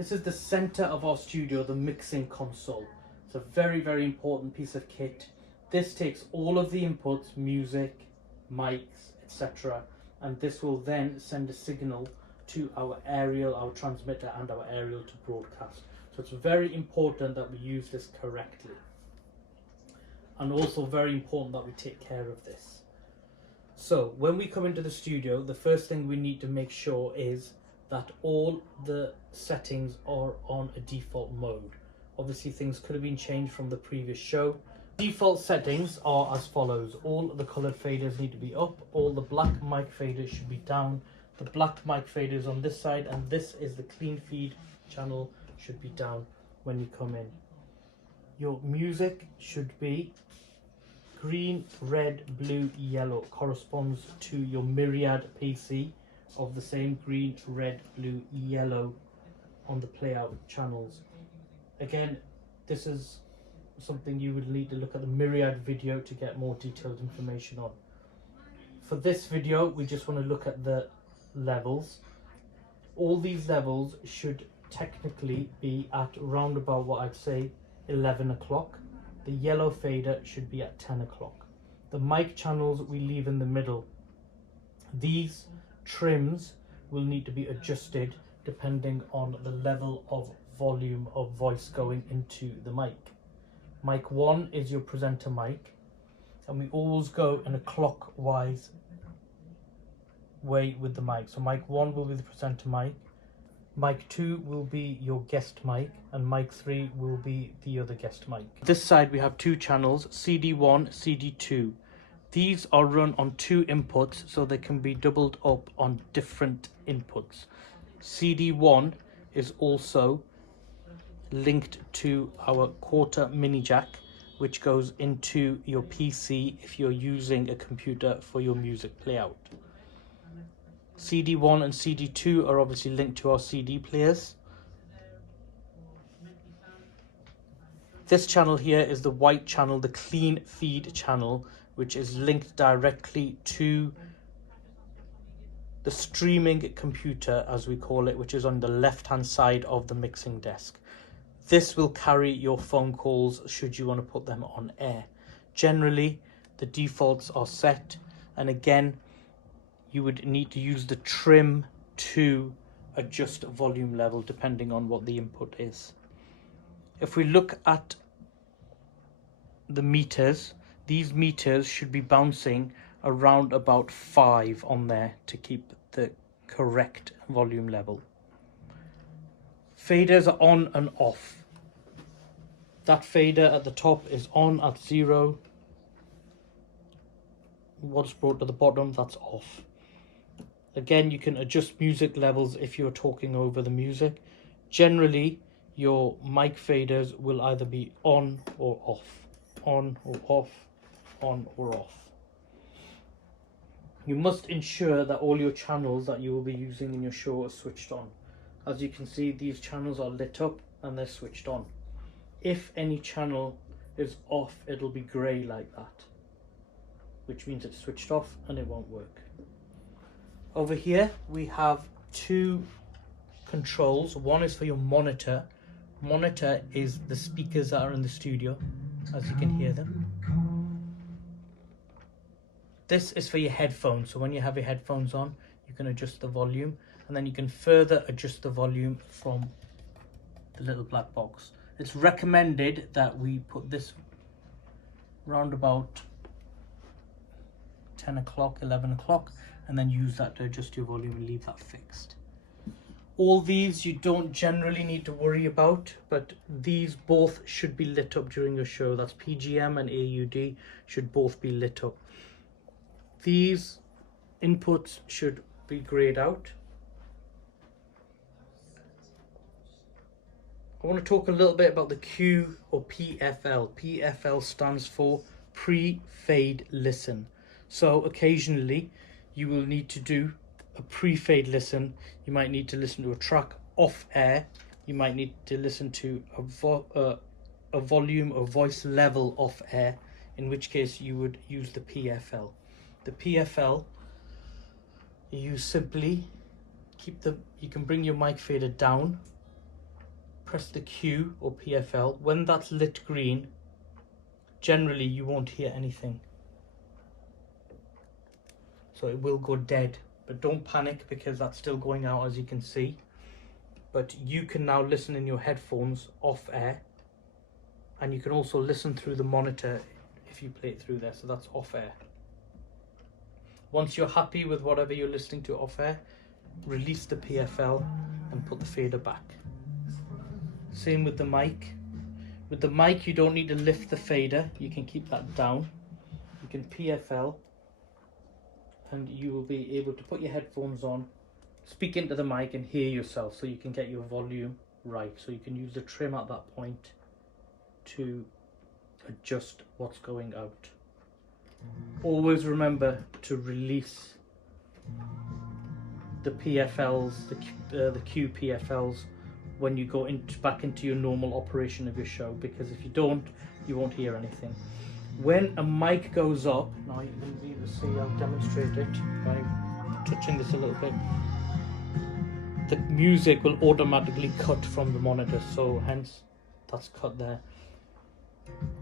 This is the center of our studio, the mixing console. It's a very, very important piece of kit. This takes all of the inputs, music, mics, etc. And this will then send a signal to our aerial, our transmitter and our aerial to broadcast. So it's very important that we use this correctly. And also very important that we take care of this. So when we come into the studio, the first thing we need to make sure is that all the settings are on a default mode. Obviously things could have been changed from the previous show. Default settings are as follows. All the colored faders need to be up, all the black mic faders should be down, the black mic faders on this side, and this is the clean feed channel, should be down when you come in. Your music should be green, red, blue, yellow, corresponds to your Myriad PC of the same green, red, blue, yellow on the playout channels. Again, this is something you would need to look at the Myriad video to get more detailed information on. For this video, we just want to look at the levels. All these levels should technically be at round about what I'd say 11 o'clock. The yellow fader should be at 10 o'clock. The mic channels we leave in the middle. These trims will need to be adjusted depending on the level of volume of voice going into the mic. Mic 1 is your presenter mic, and we always go in a clockwise way with the mic. So mic 1 will be the presenter mic, mic 2 will be your guest mic, and mic 3 will be the other guest mic. This side we have two channels, CD1, CD2. These are run on two inputs, so they can be doubled up on different inputs. CD1 is also linked to our quarter mini jack, which goes into your PC if you're using a computer for your music playout. CD1 and CD2 are obviously linked to our CD players. This channel here is the white channel, the clean feed channel, which is linked directly to the streaming computer, as we call it, which is on the left hand side of the mixing desk. This will carry your phone calls should you want to put them on air. Generally, the defaults are set, and again, you would need to use the trim to adjust volume level depending on what the input is. If we look at the meters, these meters should be bouncing around about 5 on there to keep the correct volume level. Faders are on and off. That fader at the top is on at 0. What's brought to the bottom, that's off. Again, you can adjust music levels if you're talking over the music. Generally, your mic faders will either be on or off, on or off, on or off. You must ensure that all your channels that you will be using in your show are switched on. As you can see, these channels are lit up and they're switched on. If any channel is off, it'll be grey like that, which means it's switched off and it won't work. Over here we have two controls. One is for your monitor. Monitor is the speakers that are in the studio, as you can hear them. This is for your headphones, so when you have your headphones on, you can adjust the volume, and then you can further adjust the volume from the little black box. It's recommended that we put this round about 10 o'clock, 11 o'clock, and then use that to adjust your volume and leave that fixed. All these you don't generally need to worry about, but these both should be lit up during your show. That's PGM and AUD should both be lit up. These inputs should be grayed out. I want to talk a little bit about the Q or PFL. PFL stands for pre-fade listen. So occasionally you will need to do a pre-fade listen. You might need to listen to a track off air. You might need to listen to a volume or voice level off air, in which case you would use the PFL. The PFL, you simply you can bring your mic fader down press the Q or PFL. When that's lit green, generally you won't hear anything. So it will go dead, but don't panic because that's still going out, as you can see. But you can now listen in your headphones off air, and you can also listen through the monitor if you play it through there. So that's off air. Once you're happy with whatever you're listening to off air, release the PFL and put the fader back. Same with the mic. With the mic, you don't need to lift the fader. You can keep that down. You can PFL, and you will be able to put your headphones on, speak into the mic and hear yourself, so you can get your volume right. So you can use the trim at that point to adjust what's going out. Always remember to release the PFLs, the Q PFLs, when you go back into your normal operation of your show, because if you don't, you won't hear anything. When a mic goes up, now you can be able to see, I'll demonstrate it by touching this a little bit. The music will automatically cut from the monitor, so hence that's cut there.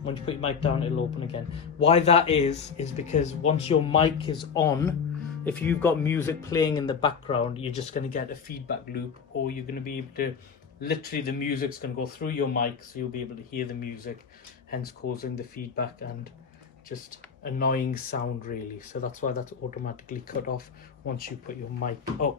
When you put your mic down, it'll open again. Why that is because once your mic is on, if you've got music playing in the background, you're just going to get a feedback loop, or you're going to be able to, literally the music's going to go through your mic, so you'll be able to hear the music, hence causing the feedback and just annoying sound really. So that's why that's automatically cut off once you put your mic, oh,